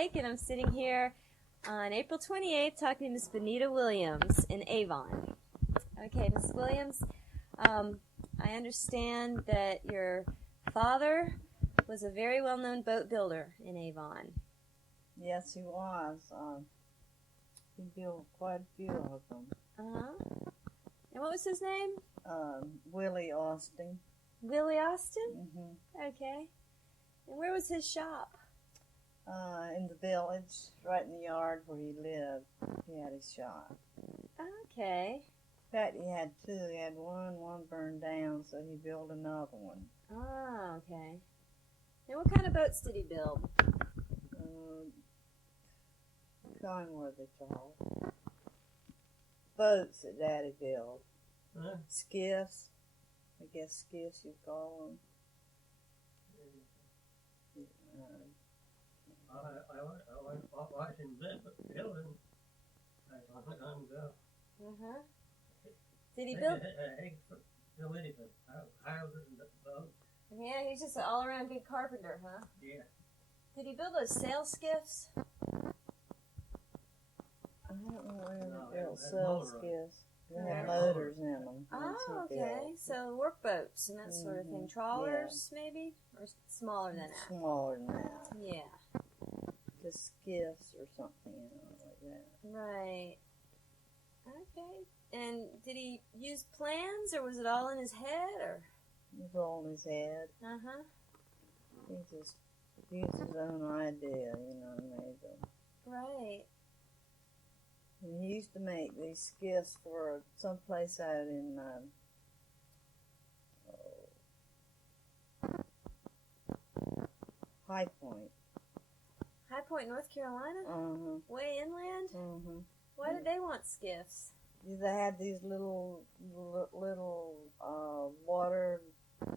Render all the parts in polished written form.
Lake, and I'm sitting here on April 28th talking to Miss Bonita Williams in Avon. Okay, Miss Williams, I understand that your father was a very well-known boat builder in Avon. Yes, he was. He built quite a few of them. Uh-huh. And what was his name? Willie Austin. Willie Austin? Mm-hmm. Okay. And where was his shop? In the village, right in the yard where he lived. He had his shop. Okay. In fact, he had two. He had one burned down, so he built another one. Ah, okay. And what kind of boats did he build? What were they called? Boats that Daddy built. Huh? Skiffs. I guess skiffs you'd call them. I watching building a long time ago. Uh-huh. Did he build? Build anything. Houses and boats. Yeah, he's just an all-around good carpenter, huh? Yeah. Did he build those sail skiffs? I don't know where No, they built that's sail motor. skiffs. They Yeah. had motors in them. Oh, okay. So workboats and that sort of thing. Trawlers, maybe? Or smaller than that? Smaller than that. Yeah. Just skiffs or something, like that. Right. Okay. And did he use plans, or was it all in his head, or? He was all in his head. Uh-huh. He just used his own idea, and made them. Right. And he used to make these skiffs for someplace out in High Point. High Point, North Carolina? Uh-huh. Way inland? Uh-huh. Why did they want skiffs? They had these little water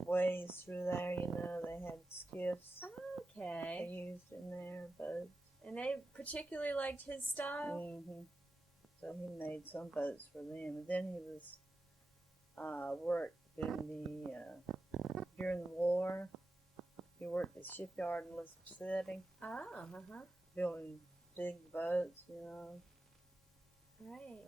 ways through there, They had skiffs they Okay. used in their boats. And they particularly liked his style? Mm-hmm. So he made some boats for them. And then he was worked in during the war. He worked at the shipyard in Elizabeth City, Oh, uh-huh. building big boats, Right.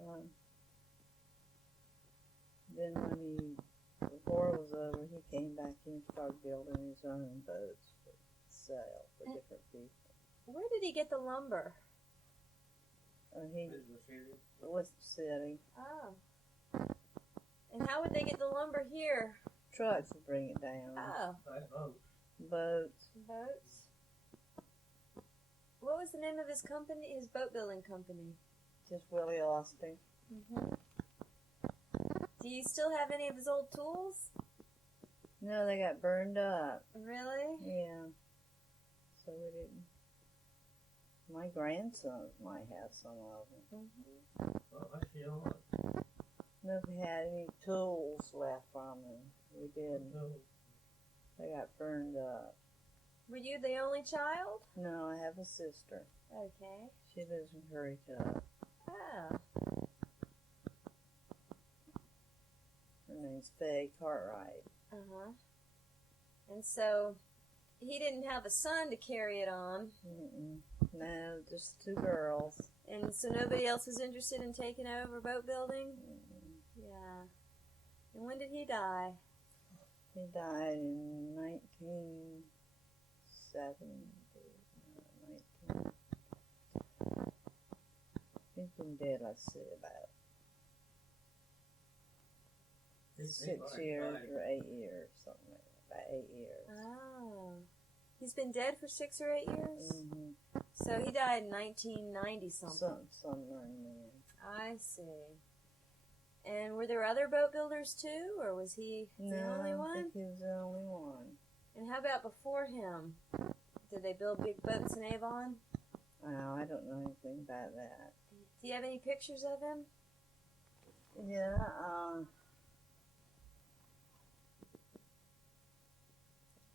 Then when the war was over, he came back in and started building his own boats for sale for different people. Where did he get the lumber? He Elizabeth City. Oh. And how would they get the lumber here? Trucks would bring it down. Oh. Boats. Boats. What was the name of his company, his boat building company? Just Willie Austin. Mm-hmm. Do you still have any of his old tools? No, they got burned up. Really? Yeah. So we didn't. My grandsons might have some of them. Mm-hmm. Well, I see all that. No, if we had any tools left from them. We didn't. They got burned up. Were you the only child? No, I have a sister. Okay. She lives in Currituck. Oh. Her name's Faye Cartwright. Uh-huh. And so, he didn't have a son to carry it on. Mm-mm. No, just two girls. And so nobody else was interested in taking over boat building? Mm-mm. Yeah. And when did he die? He died in 1970. He's been dead, let's see, about 6 years or 8 years, something like that. About 8 years. Oh. He's been dead for 6 or 8 years? Mm-hmm. So he died in 1990 something. Something like that. I see. And were there other boat builders too, or was he the only No, I one? think he was the only one. And how about before him? Did they build big boats in Avon? Oh, I don't know anything about that. Do you have any pictures of him? Yeah, I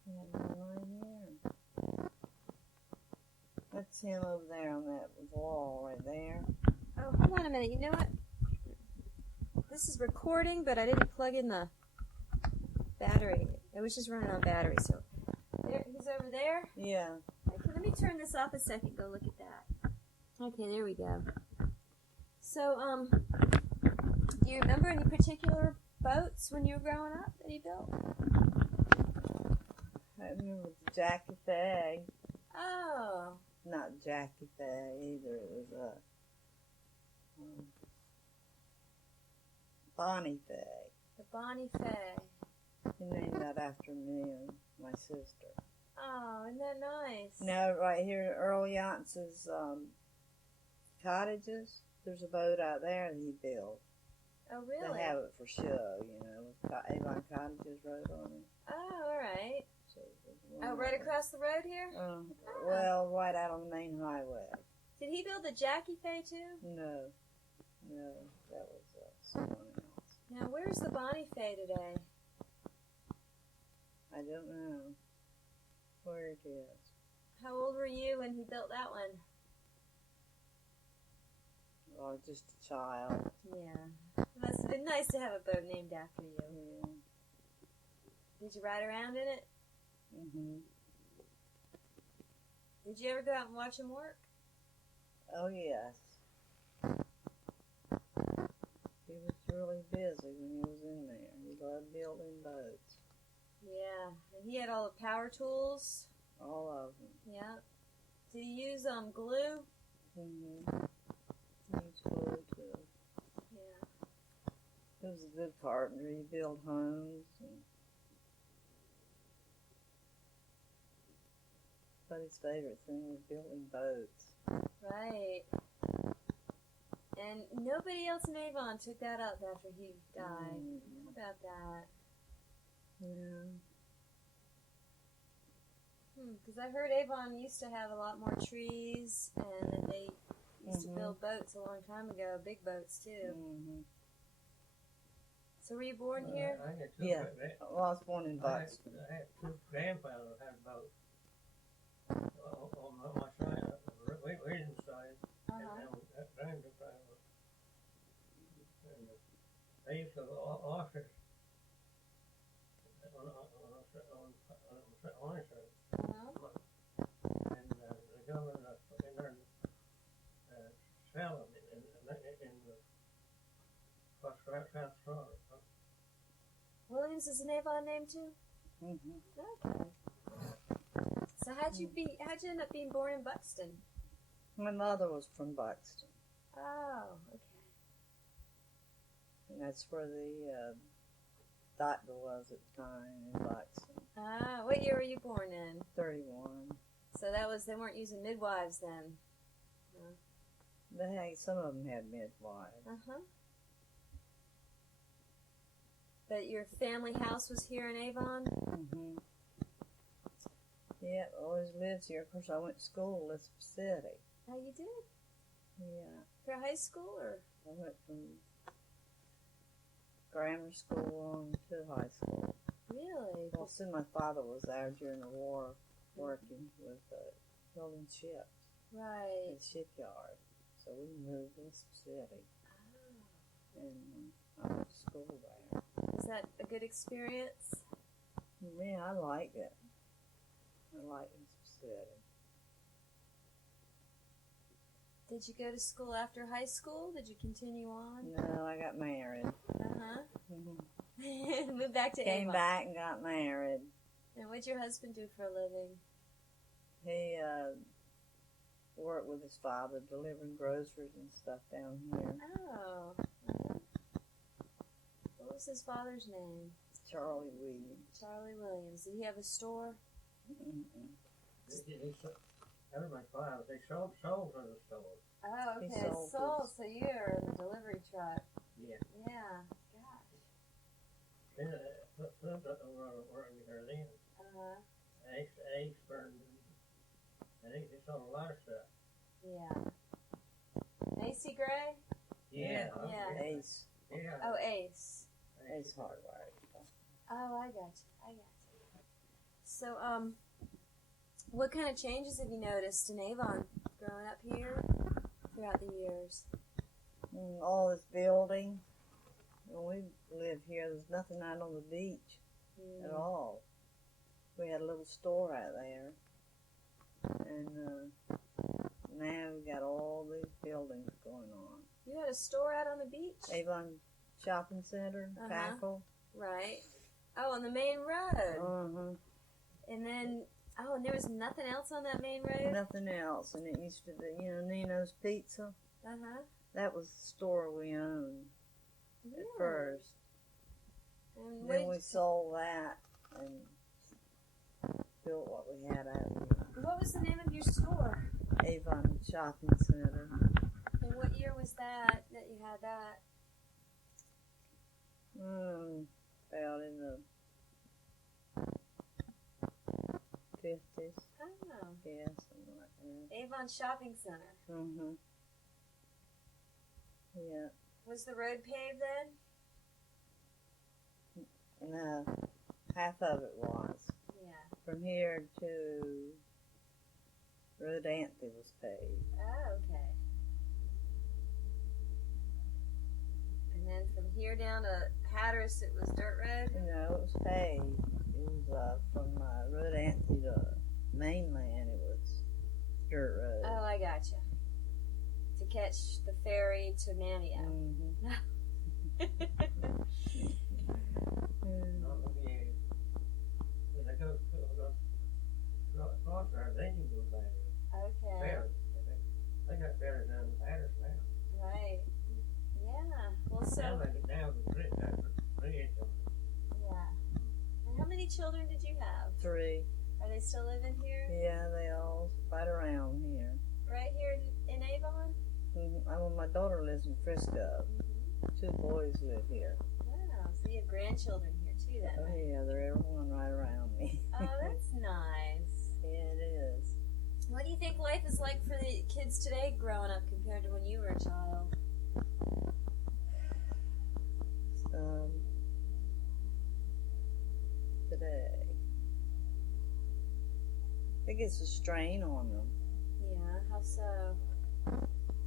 have one right here. That's him over there on that wall right there. Oh, hold on a minute. You know what? This is recording, but I didn't plug in the battery. It was just running on battery, so there, he's over there. Yeah. Can Let me turn this off a second. Go look at that. Okay, there we go. So, do you remember any particular boats when you were growing up that he built? I remember the Jackie Fay. Oh. Not Jackie Fay either. It was Bonnie Fay. The Bonnie Fay. He named that after me and my sister. Oh, isn't that nice? Now, right here at Earl Yancey's cottages, there's a boat out there that he built. Oh, really? They have it for show, with Avon Cottages Road on it. Oh, all right. So Oh, right across the road here? Well, right out on the main highway. Did he build the Jackie Fay, too? No, that was someone else. Now, where's the Bonnie Fay today? I don't know where it is. How old were you when he built that one? Oh, just a child. Yeah. It must have been nice to have a boat named after you. Yeah. Did you ride around in it? Mhm. Did you ever go out and watch him work? Oh, yes. He was really busy when he was in there. He loved building boats. Yeah. And he had all the power tools? All of them. Yeah. Did he use glue? Mhm. He was glue too. Yeah. He was a good carpenter. He built homes. But his favorite thing was building boats. Right. And nobody else in Avon took that up after he died. Mm-hmm. How about that? Yeah. Because I heard Avon used to have a lot more trees, and that they used to build boats a long time ago, big boats too. Mm-hmm. So were you born here? I had two Yeah. Well, I was born in Buxton. I had two grandfathers who had boats on my side, Williams side, and grandfather. And they used to office on his side. And the government in there selling in the South Florida. Williams is an Avon name too? Mm-hmm. Okay. So how'd you end up being born in Buxton? My mother was from Buxton. Oh, okay. And that's where the doctor was at the time in Buxton. Ah, what year were you born in? 31. So they weren't using midwives then? Some of them had midwives. Uh-huh. But your family house was here in Avon? Mm-hmm. Yeah, always lived here. Of course, I went to school in Elizabeth City. Oh, you did? Yeah. For high school, or? I went from grammar school on to high school. Really? Well, soon my father was there during the war working with building ships. Right. In the shipyard. So we moved to Elizabeth City. Oh. And I went to school there. Was that a good experience? Yeah, I liked it. I liked Elizabeth City. Did you go to school after high school? Did you continue on? No, I got married. Uh-huh. Mm-hmm. Moved back to Came Avon. back and got married. And what'd your husband do for a living? He worked with his father delivering groceries and stuff down here. Oh. Uh-huh. What was his father's name? Charlie Williams. Charlie Williams. Did he have a store? Mm-mm. Everybody files. They sold to the store. Oh, He okay. sold Sold. this. So you're in the delivery truck. Yeah. Yeah. Gosh. Then were in there then. Uh-huh. Ace burned. I think they sold a lot of stuff. Yeah. Macy Gray? Yeah. Yeah. Ace. Yeah. Oh, Ace. Ace Hardware. Oh, I got you. So, what kind of changes have you noticed in Avon growing up here throughout the years? All this building. When we lived here, there's nothing out on the beach at all. We had a little store out there. And now we got all these buildings going on. You had a store out on the beach? Avon Shopping Center, Tackle. Right. Oh, on the main road. Uh-huh. And then, and there was nothing else on that main road? Nothing else. And it used to be, Nino's Pizza. Uh-huh. That was the store we owned at first. And Then we sold that and built what we had out here. what was the name of your store? Avon Shopping Center. And what year was that you had that? About in the 50s. Oh. Yeah, something like that. Avon Shopping Center. Mm-hmm. Yeah. Was the road paved then? No, half of it was. Yeah. From here to Road Anthony was paved. Oh, okay. And then from here down to Hatteras, it was dirt road? No, it was paved. It was from Road Anthony to mainland. It was dirt road. Oh, I gotcha. To catch the ferry to Manio. Mm-hmm. They go across there, then you go back. Okay. Ferry. They got ferries down in Hatteras now. Right. Yeah. Well, so. Now they get down the bridge. Yeah. And how many children did you have? 3. Are they still living here? Yeah, they all right around here. Right here in Avon? My daughter lives in Frisco. 2 boys live here. Wow. So you have grandchildren here too then? Oh yeah, they're everyone right around me. Oh, that's nice. Yeah, it is. What do you think life is like for the kids today growing up compared to when you were a child? Today, I think it's a strain on them. Yeah, how so?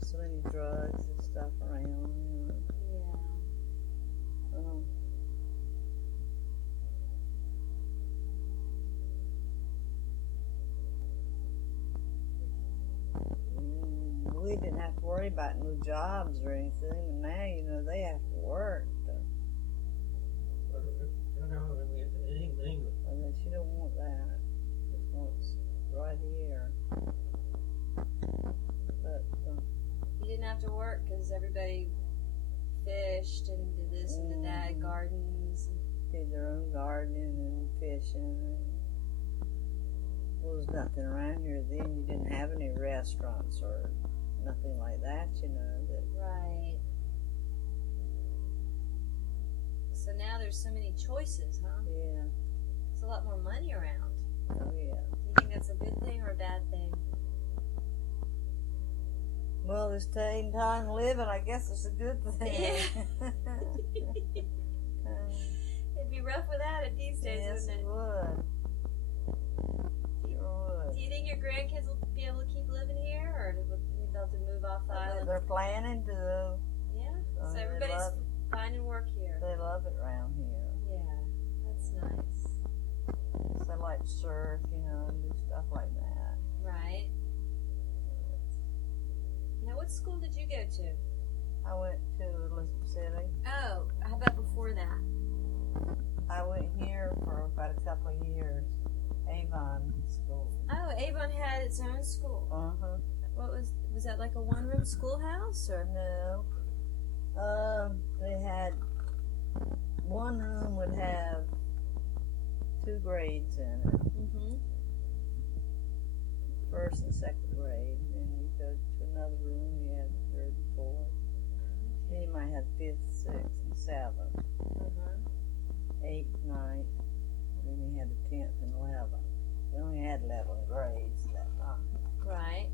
So many drugs and stuff around. Yeah. We didn't have to worry about new jobs or anything, and now, they have to work. And she don't want that. She just wants right here. But You didn't have to work because everybody fished and did this and did that, gardens. did their own gardening and fishing. There was nothing around here then. You didn't have any restaurants or nothing like that, Right. So now there's so many choices, huh? Yeah. There's a lot more money around. Oh, yeah. Do you think that's a good thing or a bad thing? Well, this day and time living, I guess it's a good thing. Yeah. It'd be rough without it these days, Yes, wouldn't it it? would. Sure would. Do you think your grandkids will be able to keep living here, or will you be able to move off the island? They're planning to. Yeah. So They everybody's love- finding work here. They love it around here. Yeah, that's nice. They like to surf, and do stuff like that. Right. Now, what school did you go to? I went to Elizabeth City. Oh, how about before that? I went here for about a couple of years. Avon School. Oh, Avon had its own school. Uh-huh. What was that like a one-room schoolhouse or? No. They had one room would have 2 grades in it. Mm-hmm. First and second grade. Then you go to another room, you have third and fourth. Then you might have 5th, 6th, and 7th. Uh-huh. 8th, 9th. And then you had the 10th and 11th. We only had 11 grades that time. Right.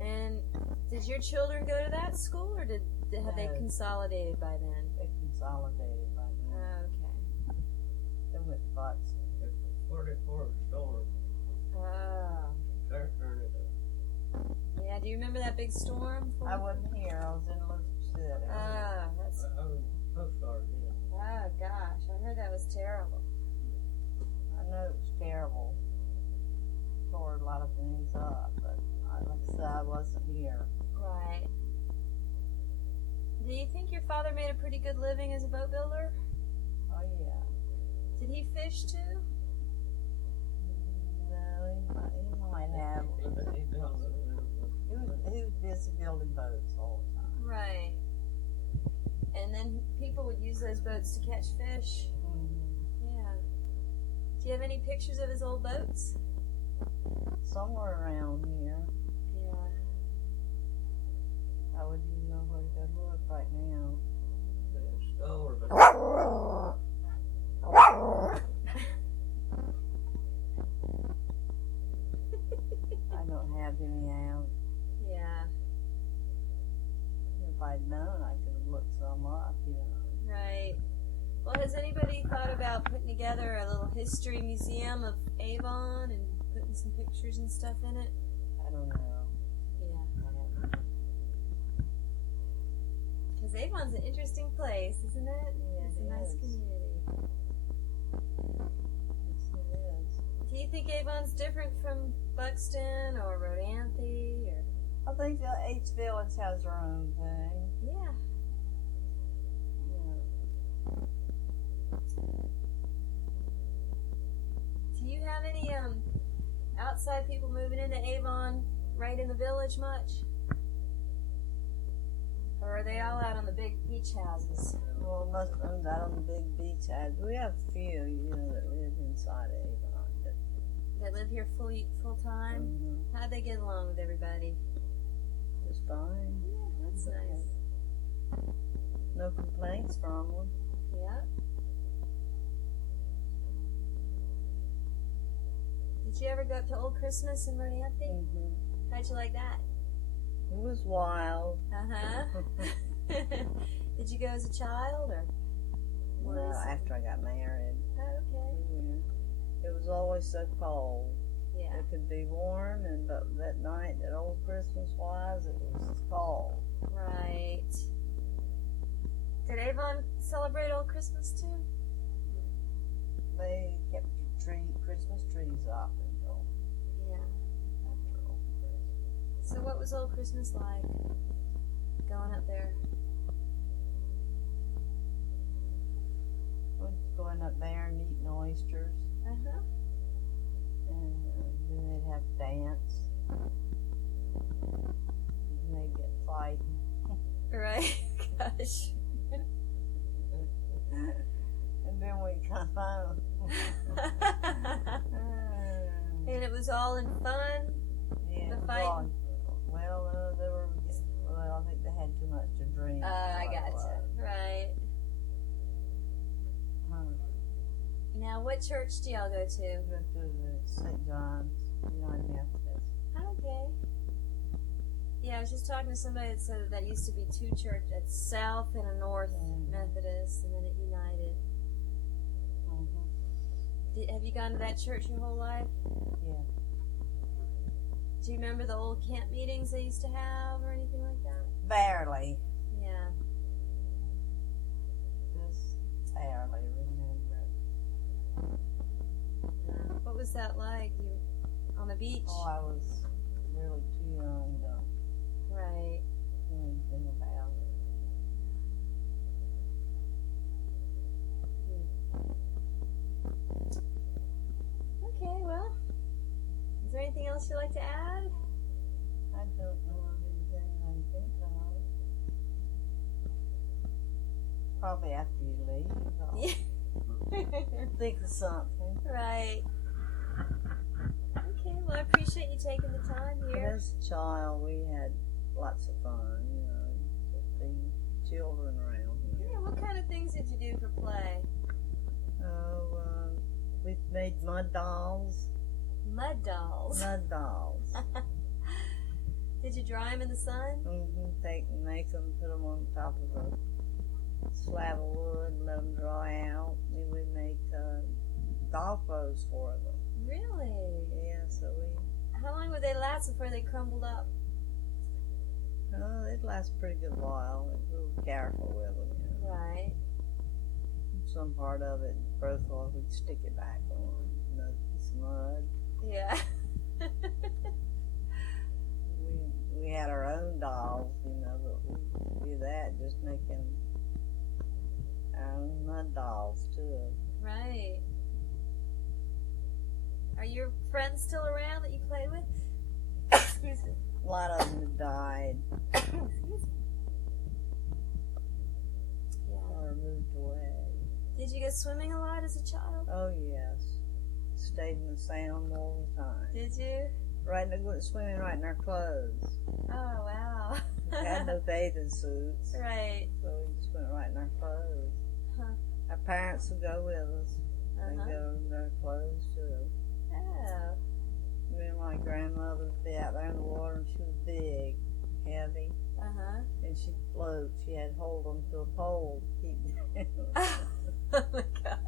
And did your children go to that school, or had they No. consolidated by then? They consolidated by now. Okay. They went to Butts. It's a 44 storm. Oh. They're turning it up. Yeah. Do you remember that big storm? I wasn't here. I was in Elizabeth City. Oh, that's. I was postcard, Oh gosh, I heard that was terrible. I know it was terrible. Tore a lot of things up, but like I said, I wasn't here. Right. Do you think your father made a pretty good living as a boat builder? Oh yeah. Did he fish too? No, he might have. He was busy building boats all the time. Right. And then people would use those boats to catch fish. Mm-hmm. Yeah. Do you have any pictures of his old boats? Somewhere around here. Yeah. I wouldn't even know where to go look right now. I don't have any out. Yeah. If I'd known, I could have looked some up, you know. Right. Well, has anybody thought about putting together a little history museum of Avon and putting some pictures and stuff in it? I don't know. Yeah. I haven't. Because Avon's an interesting place, isn't it? Yeah, It's a it nice is. community. Yes, it is. Do you think Avon's different from Buxton or Rodanthe? Or I think each village has their own thing. yeah. Yeah. Do you have any outside people moving into Avon right in the village much? Or are they all out on the big beach houses? Well, most of them out on the big beach houses. We have a few, you know, that live inside Avon. But, That live here full time? mhm, How'd they get along with everybody? just fine. Yeah, that's nice. No complaints from them. Yeah. Did you ever go up to Old Christmas in Rodanthe? Mm-hmm. How'd you like that? It was wild. Uh-huh. Did you go as a child or? No, after I got married. Oh, okay. It was always so cold. Yeah. It could be warm, but that night, that old Christmas was, it was cold. Right. Did Avon celebrate Old Christmas too? They kept Christmas trees up until Yeah. after old Christmas. So what was Old Christmas like? Going up there? Going up there and eating oysters, Uh-huh. and then they'd have a dance. And they'd get fighting. Right. Gosh. And then we come home. And it was all in fun? Yeah, The fighting? well, they were. Well, I think they had too much to drink. I gotcha. Right. Now, what church do y'all go to? Go to the St. John's United Methodist. Okay. Yeah, I was just talking to somebody that said that used to be two churches, a South and a North Methodist, and then it united. Have you gone to that church your whole life? Yeah. Do you remember the old camp meetings they used to have or anything like that? Barely. Yeah. Just barely remember. What was that like? You on the beach? Oh, I was really too young to Right. know anything about it. Okay, well, is there anything else you'd like to add? I don't know of anything I think of. Probably after you leave, I'll think of something. Right. Okay, well, I appreciate you taking the time But here. as a child, we had lots of fun, you know, the children around here. Yeah, what kind of things did you do for play? Oh, we made mud dolls. Mud dolls. Mud dolls. Did you dry them in the sun? Make them, put them on top of a slab of wood, let them dry out. Then we make doll clothes for them. Really? Yeah, so How long would they last before they crumbled up? it lasts a pretty good while. We were careful with them, you know. Right. Some part of it broke off, we'd stick it back on. mud. Yeah. We had our own dolls, you know, but we do that, just making our own mud dolls too. Right. Are your friends still around that you play with? Excuse me. A lot of them have died Excuse me. Yeah. or moved away. Did you go swimming a lot as a child? Oh yes, stayed in the sound all the time. Did you? Went swimming right in our clothes. Oh, wow. We had no bathing suits, Right. so we just went right in our clothes. Huh. Our parents would go with us. They'd Uh-huh. go in their clothes too. Oh. Me and my grandmother would be out there in the water, and she was big, heavy, Uh-huh. and she'd float. She had to hold onto a pole to keep Oh my gosh.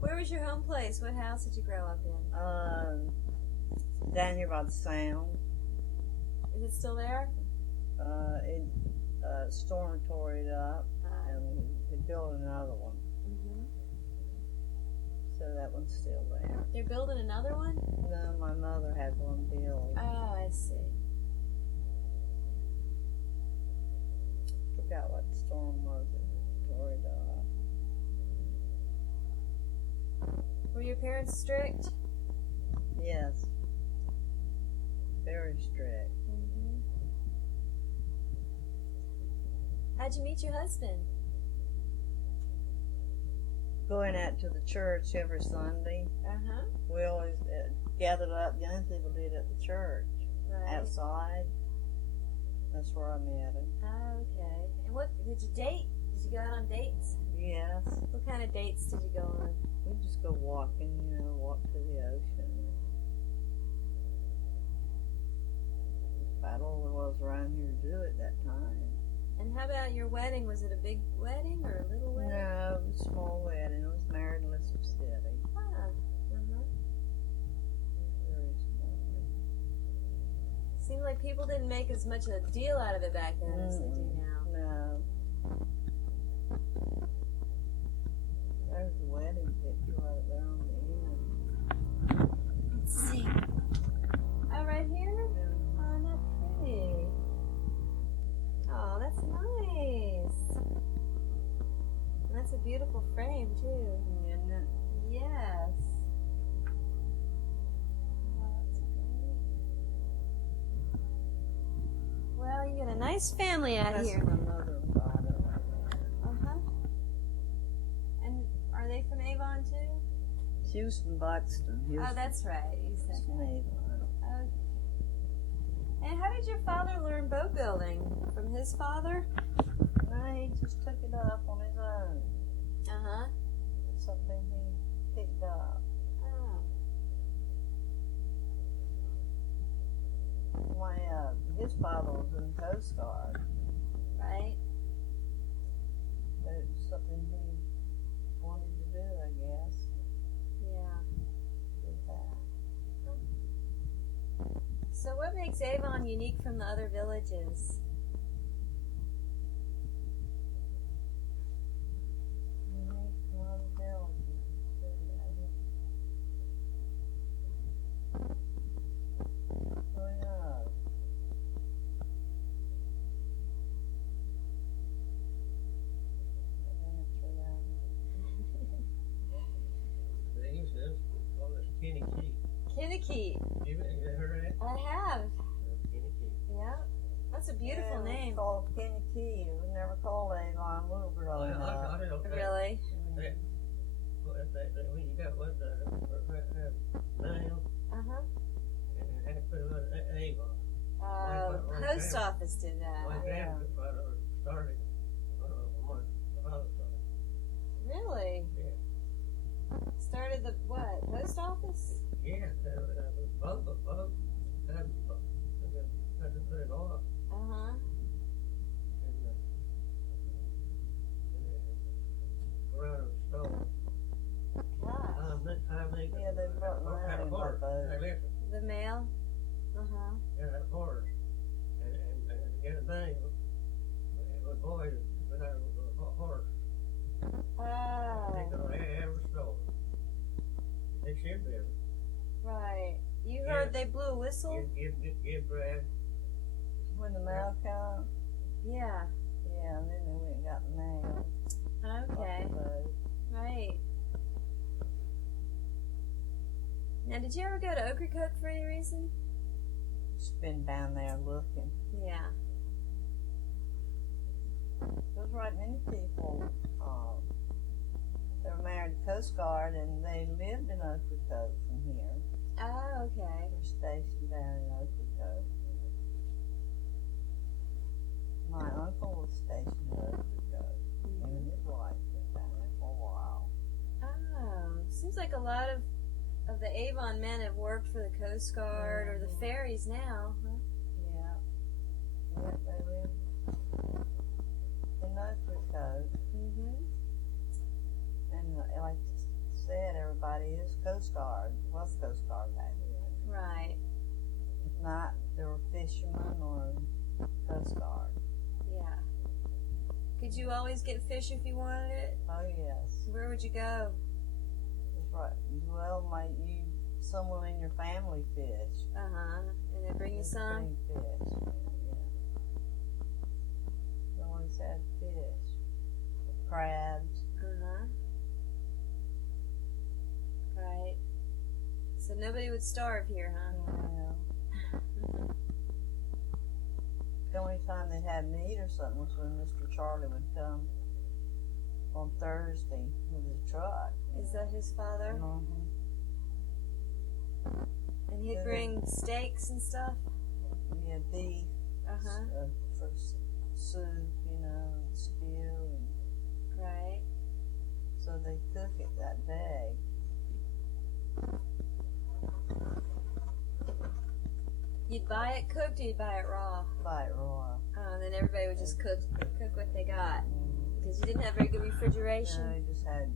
Where was your home place? What house did you grow up in? Down here by the sound. Is it still there? It storm tore it up, and we built another one. Mm-hmm. So that one's still there. They're building another one? No, my mother had one built. Oh, I see. Forgot what the storm was. It tore it up. Were your parents strict? Yes. Very strict. Mm-hmm. How'd you meet your husband? Going out to the church every Sunday. Uh-huh. We always gathered up. Young people did at the church. Right. Outside. That's where I met him. Oh, okay. And what, did you date? Did you go out on dates? Yes. What kind of dates did you go on? We just go walking, you know, walk to the ocean. About all there was around here to do at that time. And how about your wedding? Was it a big wedding or a little wedding? No, it was a small wedding. It was married in Elizabeth City. Ah. Uh-huh. Very small. Seemed like people didn't make as much a deal out of it back then as they do now. No. There's the wedding picture right there on the end. Let's see. Oh, right here? Oh, not pretty. Oh, that's nice. And that's a beautiful frame, too. Isn't it? Yes. Oh, that's great. Well, you got a nice family out That's here. my mother and father right there. Uh-huh. And are they from Avon, too? She was from Buxton. He was Oh, that's right. You said from that. Avon. Okay. And how did your father learn boat building? From his father? No, he just took it up on his own. Uh-huh. It's something he picked up. Oh. His father was in the Coast Guard. Right. But it was something he wanted to do, I guess. Yeah. Did that. So what makes Avon unique from the other villages? They used to call this Kenny Key. Kinnikee. You heard that? I have. Kenny Key. Yeah. That's a beautiful name. It's called Kenny Key. It was never called Avon when we were growing up. Really? When you got one nail Uh-huh. and had to put it Avon. Post office did My that. grandfather started on my father's side. Really? Yeah. Started the what? Post office? Yeah, both had to put it on. Uh-huh. Around the stove. Gosh. Yeah, they brought them around in my boat. Hey, listen, The mail? Uh-huh. yeah, that horse. And get a thing. With boys, without a horse. They Oh. go every store. They should be. Right. You heard they blew a whistle? Give Brad. When the mail come, Yeah. yeah, and then they went and got the mail. Okay. off the boat. Right. Now, did you ever go to Ocracoke for any reason? Just been down there looking. Yeah. There's right many people. They were married to Coast Guard and they lived in Ocracoke from here. Oh, okay. They're stationed down in Ocracoke. My uncle was stationed in Ocracoke, and his wife was down there for a while. Oh, seems like a lot of the Avon men have worked for the Coast Guard or the ferries now, huh? Yeah. Yeah, they lived in Ocracoke. Mm-hmm. And like I said, everybody is Coast Guard. Was Coast Guard back then. Right. If not, there were fishermen or Coast Guard. Yeah. Could you always get fish if you wanted it? Oh yes. Where would you go? That's right. Well, someone in your family fish. Uh-huh. And they bring you some? Bring fish. Yeah. They always had fish. Crabs. Uh-huh. Right. So nobody would starve here, huh? Yeah. The only time they had meat or something was when Mr. Charlie would come on Thursday with his truck. Is that his father? Mm-hmm. And he'd bring steaks and stuff? Yeah, beef Uh-huh. for soup, stew, and Right. so they cook it that day. You'd buy it cooked or you'd buy it raw? Buy it raw. Oh, and then everybody would just cook what they got. Mm-hmm. Because you didn't have very good refrigeration. They just had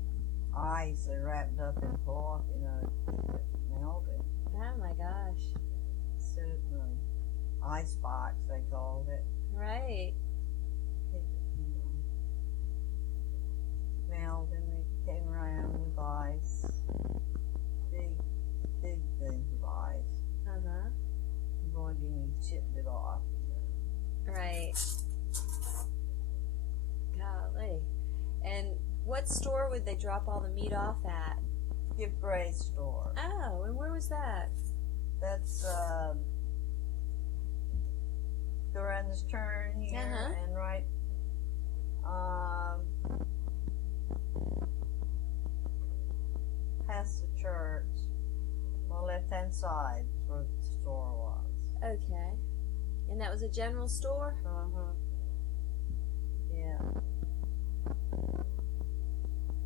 ice they wrapped up in cloth, to keep it from melting. Oh my gosh. Soup and ice box, they called it. Right. Keep it from melting. They came around with ice. Big things of ice. Uh-huh. Boy, you chipped it off. Right. Golly. And what store would they drop all the meat off at? Gift Gray store. Oh, and where was that? That's go around this turn here Uh-huh. and right past the church on the left hand side is where the store was. Okay. And that was a general store? Uh-huh. Yeah.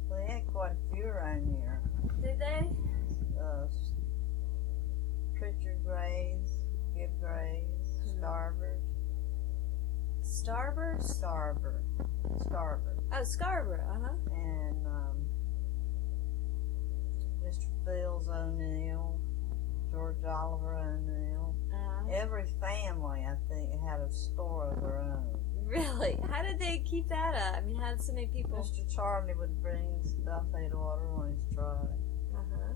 Well, they had quite a few around here. Did they? Pritchard Gray's, Gibb Gray's, Starboard. Starboard? Starboard. Oh, Scarborough, uh-huh. And Mr. Phil's O'Neill, George Oliver O'Neill. Every family, I think, had a store of their own. Really? How did they keep that up? I mean, how did so many people... Mr. Charlie would bring stuff they'd order on his truck. Uh-huh.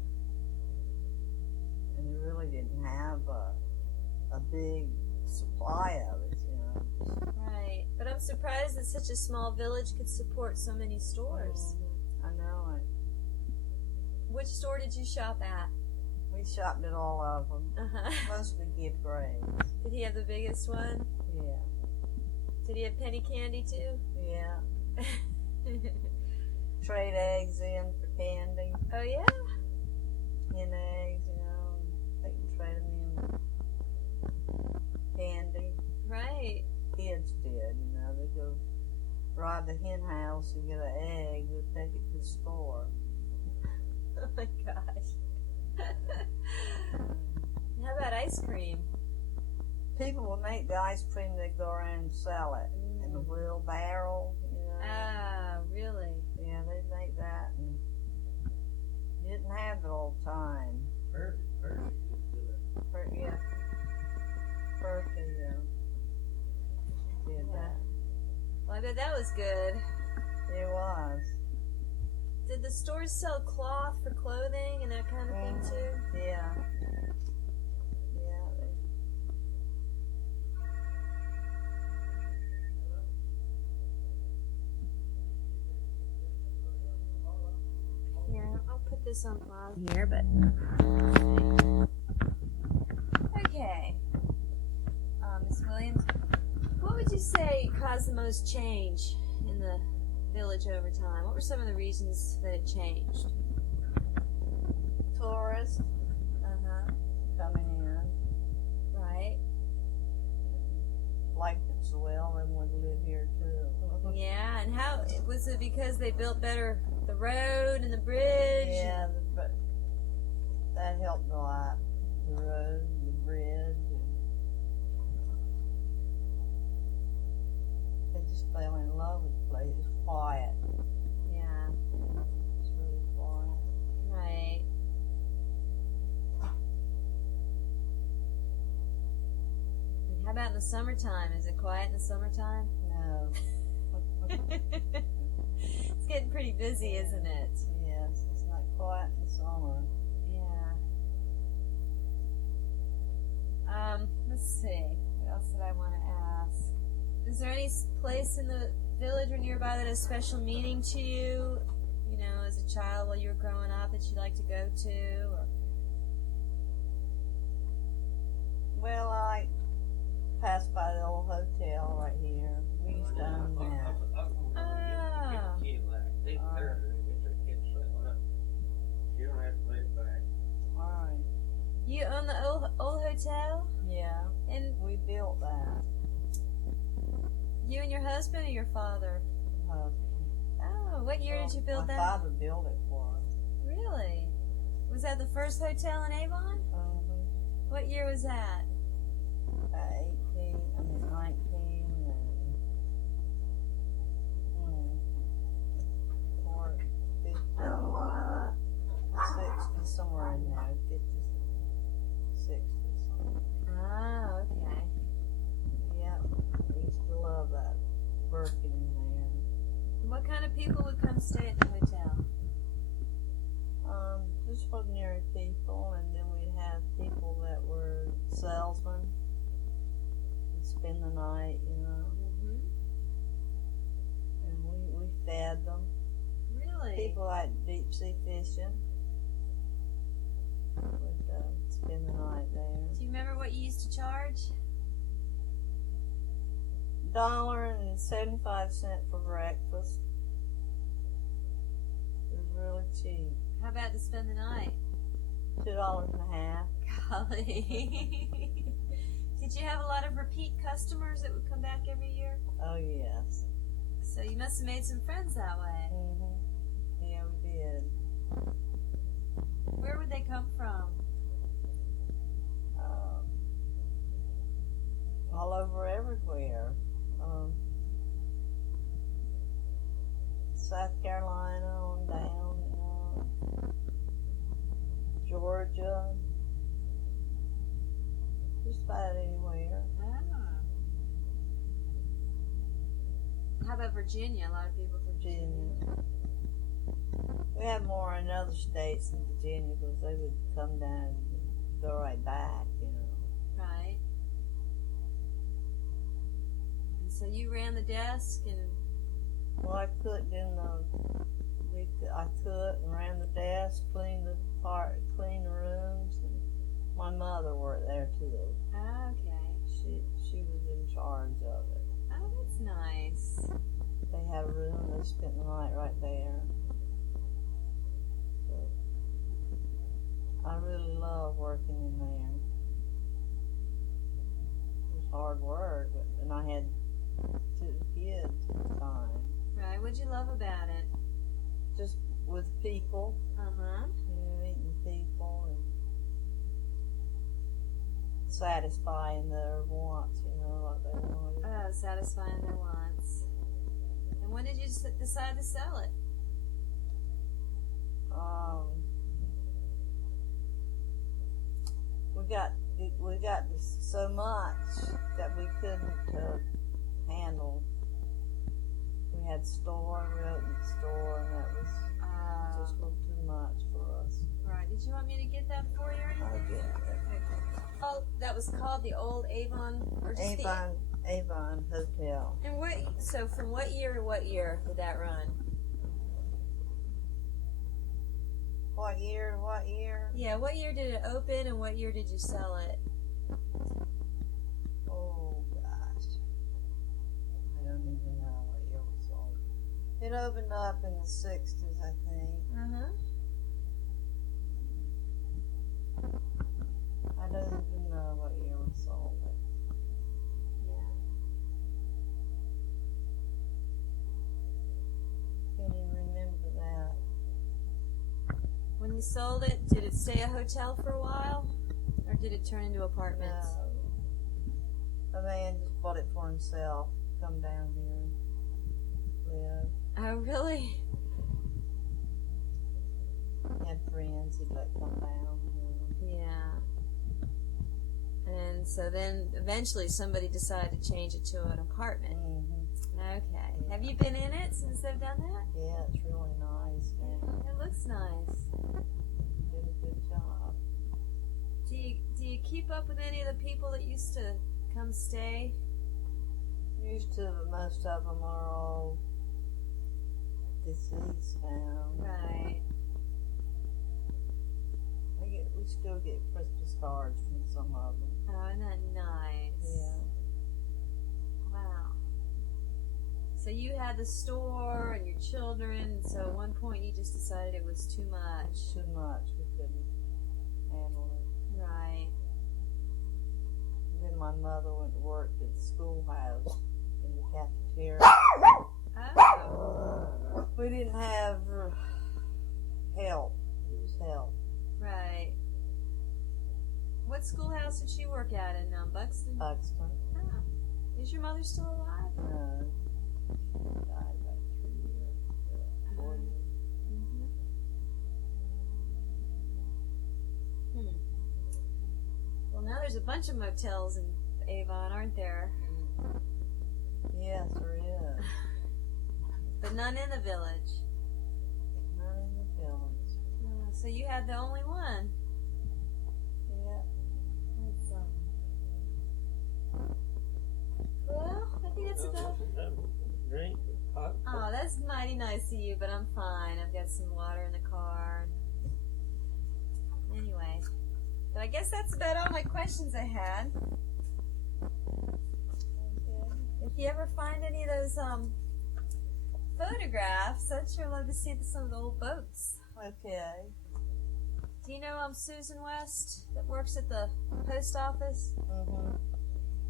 And they really didn't have a big supply of it, Right. But I'm surprised that such a small village could support so many stores. I know it. Which store did you shop at? We shopped at all of them. Uh-huh. Mostly Gift Gray's. Did he have the biggest one? Yeah. Did he have penny candy too? Yeah. Trade eggs in for candy. Oh yeah? Hen eggs, they can trade them in candy. Right. Kids did, they go rob the hen house and get an egg, they'll take it to the store. Oh my gosh. How about ice cream? People will make the ice cream, they go around and sell it in the wheelbarrow, Ah, really? Yeah, they make that, and you didn't have it all the time. Percy used to do it. Yeah. Percy, did that. Well, I bet that was good. It was. Did the stores sell cloth for clothing and that kind of thing too? Yeah. Here, I'll put this on pause here, but okay. Miss Williams, what would you say caused the most change in the village over time? What were some of the reasons that it changed? Tourists coming in. Right. Liked it so well, they wanted to live here too. Yeah, and how was it because they built better the road and the bridge? Yeah, that helped a lot. The road, the bridge, and they just fell in love with the place. It's quiet. Yeah. It's really quiet. Right. And how about in the summertime? Is it quiet in the summertime? No. It's getting pretty busy, isn't it? Yes, it's not quiet in the summer. Yeah. Let's see. What else did I want to ask? Is there any place in the village or nearby that has special meaning to you? You know, as a child while you were growing up that you'd like to go to? Or Well, I passed by the old hotel right here. We used to own that. You don't have to pay it back. Alright. you own the old hotel? Yeah. And We built that. you and your husband or your father? Oh, what year did you build My that? father built it for us. Really? Was that the first hotel in Avon? What year was that? 19 or 50, 60, somewhere in there, 50, 60, something. Oh, okay. Yeah, we used to love that, working in there. What kind of people would come stay at the hotel? Just ordinary people, and then we'd have people that were salesmen. We'd spend the night, you know, Mm-hmm. and we fed them. Really? People like deep sea fishing would spend the night there. Do you remember what you used to charge? $1.75 for breakfast. It was really cheap. How about to spend the night? $2.50. Golly. Did you have a lot of repeat customers that would come back every year? Oh yes. So you must have made some friends that way. Yeah, we did. Where would they come from? All over everywhere. South Carolina on down, Georgia, just about anywhere. Ah. How about Virginia? A lot of people from Virginia. We have more in other states than Virginia because they would come down and go right back, you know. Right. And so you ran the desk and Well, I cooked I cooked and ran the desk, cleaned the rooms, and my mother worked there too. okay. She was in charge of it. Oh, that's nice. They had a room, they spent the night right there. So, I really love working in there. It was hard work, and I had 2 kids at the time. Right. What'd you love about it? Just with people, Uh-huh. meeting people and satisfying their wants, what they wanted. Oh, satisfying their wants. And when did you decide to sell it? We got so much that we couldn't handle. We had had store. We opened the store, and that was just a little too much for us. Right. Did you want me to get that for you or anything? Okay. Oh, that was called the old Avon, or just Avon Hotel. And so from what year to what year did that run? What year to what year? Yeah, what year did it open and what year did you sell it? Oh, gosh. I don't even know what year we sold it. It opened up in the 60s, I think. Uh-huh. I don't even know what year we sold it. Yeah. Can't even remember that. When you sold it, did it stay a hotel for a while? Or did it turn into apartments? No. A man just bought it for himself. Come down here and live. Oh, really? He had friends he'd let come down. Yeah. And so then eventually somebody decided to change it to an apartment. Mm-hmm. Okay. Have you been in it since they've done that? Yeah, it's really nice. Yeah. It looks nice. Did a good job. Do you keep up with any of the people that used to come stay? Used to, but most of them are all deceased now. Right. We still get Christmas cards from some of them. Oh, isn't that nice? Yeah. Wow. So you had the store and your children, so at one point you just decided it was too much. Too much. We couldn't handle it. Right. And then my mother went to work at the schoolhouse in the cafeteria. Oh. We didn't have help. It was help. Right. What schoolhouse did she work at in Buxton? Buxton. Oh. Is your mother still alive? No. She died about 3 years. 4 years. Hmm. Well, now there's a bunch of motels in Avon, aren't there? Yes, there is. But none in the village. None in the village. Oh, so you had the only one. Yeah. That's, well, I think that's about. Drink. Oh, that's mighty nice of you, but I'm fine. I've got some water in the car. Anyway, but I guess that's about all my questions I had. Okay. If you ever find any of those photographs, I'd sure love to see some of the old boats. Okay. Do you know Susan West that works at the post office? Mm-hmm.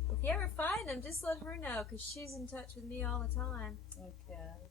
If you ever find them, just let her know, because she's in touch with me all the time. Okay.